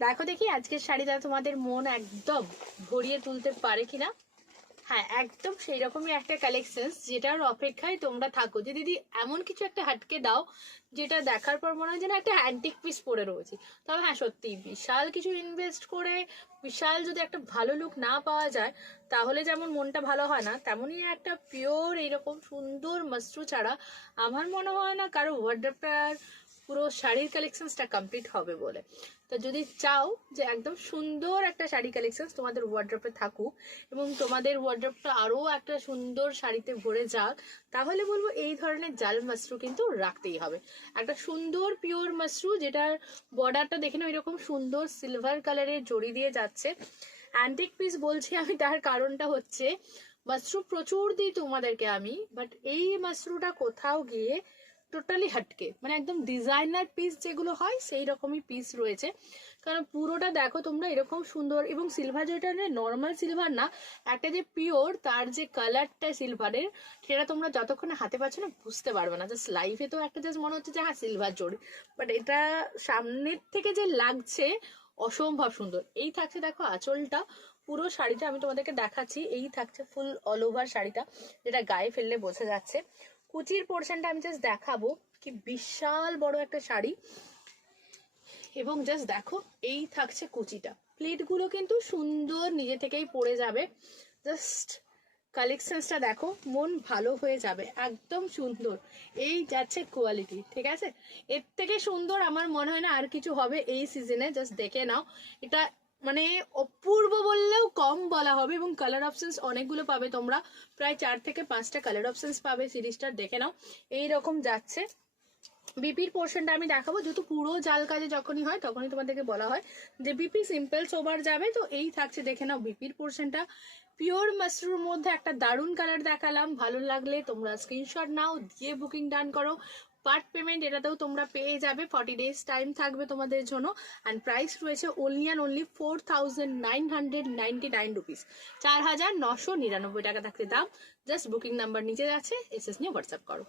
দেখো দেখি আজকের শাড়িটা তোমাদের মন একদম ভরিয়ে তুলতে পারে কিনা। হ্যাঁ, একদম সেই রকমই একটা কালেকশন যেটার অপেক্ষায় তোমরা থাকো যে দিদি এমন কিছু একটা হাটকে দাও যেটা দেখার পর মনে হয় যেন একটা অ্যান্টিক পিস পরে রয়েছে। তবে হ্যাঁ, সত্যি বিশাল কিছু ইনভেস্ট করে বিশাল যদি একটা ভালো লুক না পাওয়া যায় তাহলে যেমন মনটা ভালো হয় না, তেমনই একটা পিওর এইরকম সুন্দর মাশরু ছাড়া আমার মনে হয় না কারো ওয়ার্ড্রপটার পুরো শাড়ির কালেকশনসটা কমপ্লিট হবে বলে। তো যদি চাও যে একদম সুন্দর একটা শাড়ি কালেকশন তোমাদের ওয়ার্ড্রপে থাকুক এবং তোমাদের ওয়ার্ড্রপটা আরো একটা সুন্দর শাড়িতে ভরে যাক, তাহলে বলবো এই ধরনের জাল মাশরু কিন্তু রাখতেই হবে। একটা সুন্দর পিওর মাশরু যেটার বর্ডারটা দেখে নাও এরকম সুন্দর সিলভার কালারের জড়ি দিয়ে যাচ্ছে। অ্যান্টিক পিস বলছি আমি, তার কারণটা হচ্ছে মাশরু প্রচুর দিই তোমাদেরকে আমি, বাট এই মাশরুটা কোথাও গিয়ে টোটালি হাটকে, মানে একদম ডিজাইনার পিস যেগুলো হয় সেই রকমই পিস রয়েছে। কারণ পুরোটা দেখো তোমরা এরকম সুন্দর, এবং সিলভার যেটা নর্মাল সিলভার না, একটা যে পিওর তার যে কালারটা সিলভারের সেটা তোমরা যতক্ষণ হাতে পাচ্ছ না বুঝতে পারবে না। জাস্ট লাইফে তো একটা জাস্ট মনে হচ্ছে যে হ্যাঁ সিলভার জড়ি, বাট এটা সামনের থেকে যে লাগছে অসম্ভব সুন্দর। এই থাকছে দেখো আঁচলটা, পুরো শাড়িটা আমি তোমাদেরকে দেখাচ্ছি, এই থাকছে ফুল অল ওভার শাড়িটা, যেটা গায়ে ফেললে বোঝা যাচ্ছে। কুচির পোর্শনটা আমি জাস্ট দেখাবো, কি বিশাল বড় একটা শাড়ি, এবং জাস্ট দেখো এই থাকছে কুচিটা। প্লেট গুলো কিন্তু সুন্দর নিজে থেকেই পড়ে যাবে। জাস্ট কালেকশনসটা দেখো, মন ভালো হয়ে যাবে, একদম সুন্দর। এই যাচ্ছে কোয়ালিটি, ঠিক আছে? এর থেকে সুন্দর আমার মনে হয় না আর কিছু হবে এই সিজনে। জাস্ট দেখে নাও, এটা মানে অপূর্ব বললেও কম বলা হবে। এবং কালার অপশনস অনেকগুলো পাবে তোমরা, প্রায় 4 থেকে 5টা কালার অপশনস পাবে সিরিজটা, দেখে নাও এইরকম যাচ্ছে। বিপির পোর্শনটা আমি দেখাবো, যেহেতু পুরো জাল কাজে যখনই হয় তখনই তোমাদেরকে বলা হয় যে বিপি সিম্পল সোবার যাবে, তো এই থাকছে দেখে নাও বিপির পোর্শনটা। পিওর মাশরুর মধ্যে একটা দারুণ কালার দেখালাম, ভালো লাগলে তোমরা স্ক্রিনশট নাও, দিয়ে বুকিং ডান করো। পার্ট পেমেন্ট এটাতেও তোমরা পেয়ে যাবে, 40 ডেজ টাইম থাকবে তোমাদের জন্য। অ্যান্ড প্রাইস রয়েছে অনলি অ্যান্ড অনলি 4999 রুপিস, 4999 টাকা থাকতে দাম। জাস্ট বুকিং নাম্বার নিচে যাচ্ছে, এসএস নিয়ে হোয়াটসঅ্যাপ করো।